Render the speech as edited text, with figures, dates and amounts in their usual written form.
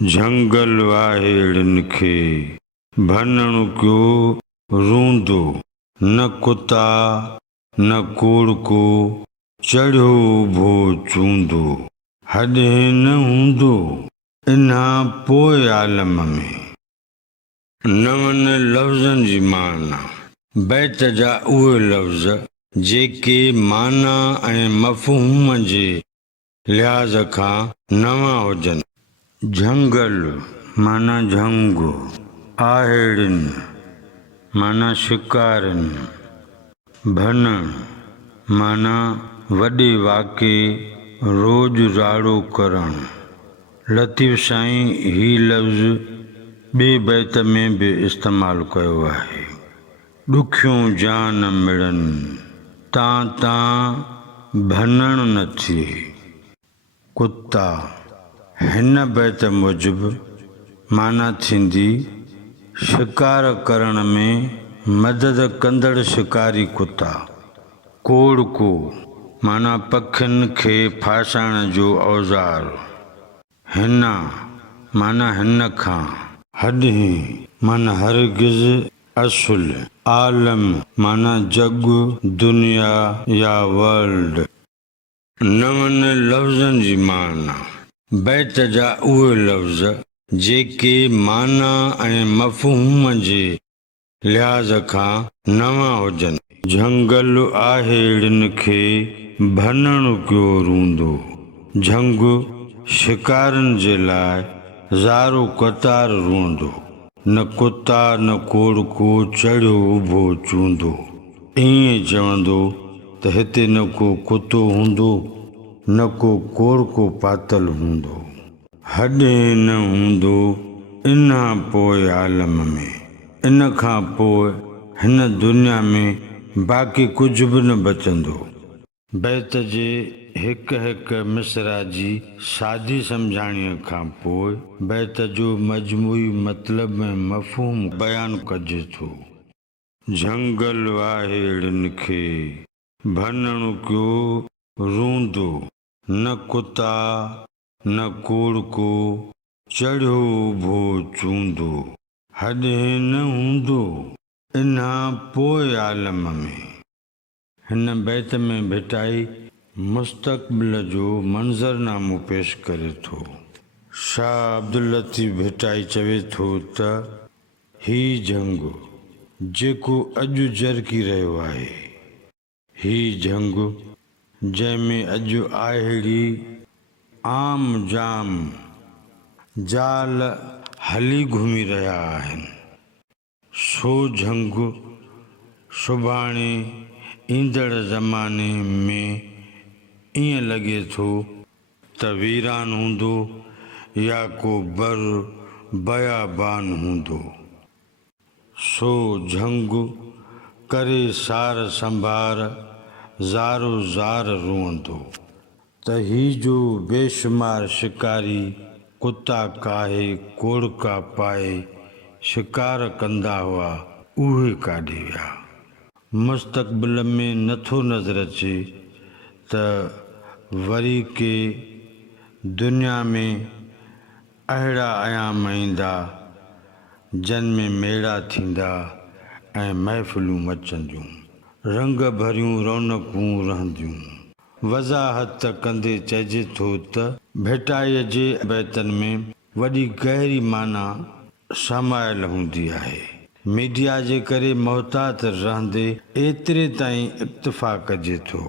झंगल वाहेड़िन खे भनण क्यो रूंदो, न कुता न कोड़ को चढ़ियो भो चूंदो, हॾे न हूंदो इन्हा पोइ आलम में। नवनि लफ़्ज़नि जी माना। बैत जा उहे लफ़्ज़ जेके माना ऐं मफ़हूम जे लिहाज़ खां नवां हुजनि। झंगल माना झंग, आहेड़िन माना शिकारिन, भनण माना वॾे वाक़े रोज़ राड़ो करणु। लतीफ़ साईं ही लफ़्ज़ ॿिए बैत में बि इस्तेमालु कयो आहे। ॾुखियूं जान मिड़नि तां भनण न थिए। कुता हिन बैत मूजिबि माना थींदी शिकार करण में मदद कंदड़ शिकारी कुता। कोड़ को माना पखियुनि खे फासाइण जो औज़ार। हिना माना हिन खां। हॾे माना हरगिज़ असुल। आलम माना जग दुनिया या वर्ल्ड। नवनि लफ़्ज़नि जी माना। बैत जा उहे लफ़्ज़ जेके माना ऐं मफ़हूम जे लिहाज़ खां नवां हुजनि। झंगल आहेड़िन खे भनण क्यो रूंदो। झंग शिकारनि जे लाइ ज़ारो क़तार रूंदो, न कुता न कोड़ को चढ़ियो उभो चूंदो। ईअं चवंदो त हिते न को कुतो हूंदो न को कोड़ को पातल हूंदो। हॾे न हूंदो इन्हा पोइ आलम में। इन खां पोइ हिन दुनिया में बाक़ी कुझु बि न बचंदो। बैत जे हिक हिक मिसरा जी सादी सम्झाणीअ खां पोइ बैत जो मजमूई मतिलब ऐं मफ़हूम बयानु कजे थो। झंगल वाहेड़िन खे भनण क्यो रूंदो, न कुता न कोड़ को चढ़ियो उभो चूंदो, हॾे न हूंदो इन्हा पोइ आलम में। हिन बैत में भिटाई मुस्तक़बिल जो मंज़रनामो पेश करे थो। शाह अब्दुल लतीफ़ भिटाई चवे थो त ही जंग जेको अॼु जरकी रहियो आहे, ही जंग जंहिंमें अॼु आहेड़ी आम जाम जाल हली घुमी रहिया आहिनि, सो जंग सुभाणे ईंदड़ ज़माने में ईअं लॻे थो त वीरान हूंदो या को बर बयाबान हूंदो। सो झंग करे सार संभार ज़ारो ज़ार रुअंदो त ही जो बेशुमार शिकारी कुता काहे कोड़का पाए शिकार कंदा हुआ उहे काॾे विया। मुस्तक़बिल में नथो नज़र अचे त वरी के दुनिया में अहिड़ा आयाम ईंदा जन में मेड़ा थींदा ऐं महफ़िलूं मचंदियूं, रंग भरियूं रौनकूं रहंदियूं। वज़ाहत कंदे चइजे थो त भिटाईअ जे बैतनि में वॾी गहरी माना समायल हूंदी आहे। मीडिया जे करे मोहतात रहंदे एतिरे ताईं इक्तिफ़ा कजे थो